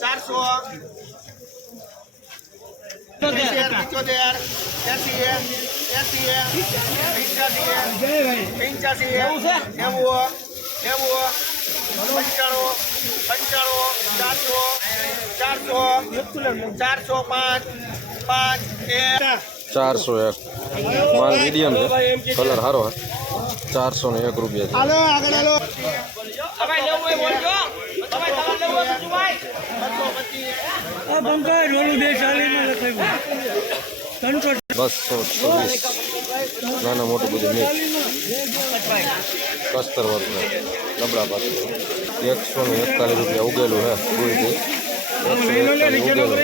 ચારસો. પંચ્યાસી નેવું નેવું પંચાણું પંચાણું ચારસો ચારસો ચારસો પાંચ પાંચ એક. ચારસો એક. માલ મીડિયમ છે. કલર સારો છે. ચારસો ને એક રૂપિયા છે. હાલો આગળ હાલો. બસો ચોવીસ. નાના મોટું બધું મિક્સ. કસ્તર વર્ગ. લબડા પાસે એકસો ને એકતાલીસ રૂપિયા ઉગેલું હે ગુલથી એકસો એકતાલીસ ઉગેલું.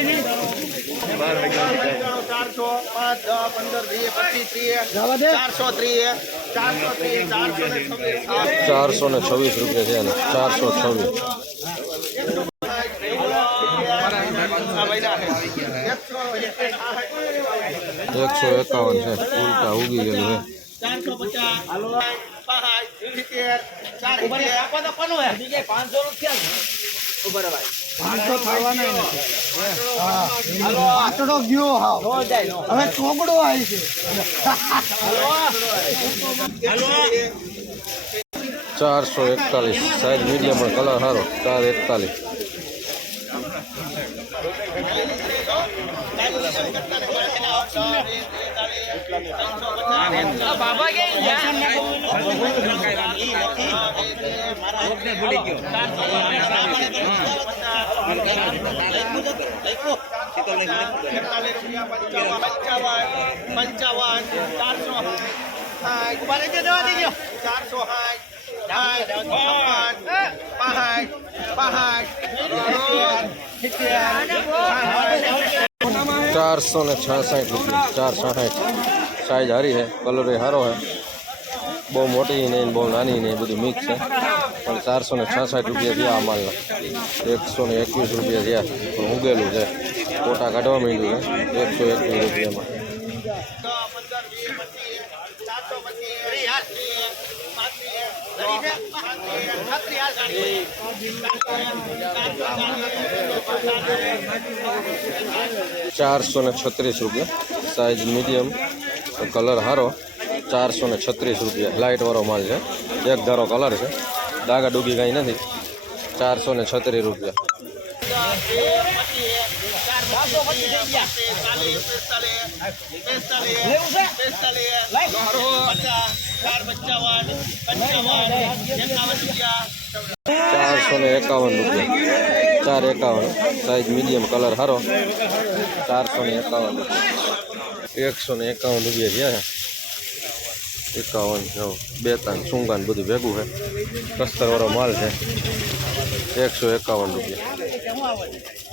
ચારસો પાંચ દસ પંદર વીસ પચીસ ત્રીસ ચારસો ત્રીસ છવ્વીસ ચારસો ને છવ્વીસ રૂપિયા છે ચારસો છવ્વીસ. એકસો એકાવન છે. ઉલટા ઉગી ગયેલું છે. ચારસો પચાસ. હાવ આવી છે. ચારસો એકતાલીસ સાઈઝ મીડિયમ પણ કલર સારો ચાર એકતાલીસ પંચાવન પંચાવન ચારસો સાઠ ઊભા રહેજો જવા દેજો ચારસો સાઠ સાઠ પાંચ પાંચ ચારસો ને છાસઠ ચાર સાઠ. સાઈઝ હારી છે કલર હારો છે. બહુ મોટી નહીં બહુ નાની નહીં, બધું મિક્સ છે. પણ ચારસો ને છાસઠ રૂપિયા થયા આ એકસો ને એકવીસ રૂપિયા થયા. પણ ઉગેલું છે. ફોટા કાઢવા માંડ્યું છે. એકસો એકવીસ રૂપિયામાં. પચીસ ચારસો ને છત્રીસ રૂપિયા. સાઈઝ મીડિયમ કલર સારો ચારસો ને છત્રીસ રૂપિયા. લાઇટવાળો માલ છે. એક ધારો કલર છે. ડાગા ડૂબી કાંઈ નથી. ચારસો ને છત્રીસ રૂપિયા. ચારસો ને એકાવન રૂપિયા ચાર એકાવન સાઈઝ મીડિયમ કલર સારો ચારસો ને એકાવન રૂપિયા એકસો ને એકાવન રૂપિયા થયા છે એકાવન જો બે તાન સુંગાન બધું ભેગું છે કસ્તરવાળો માલ છે એકસો એકાવન રૂપિયા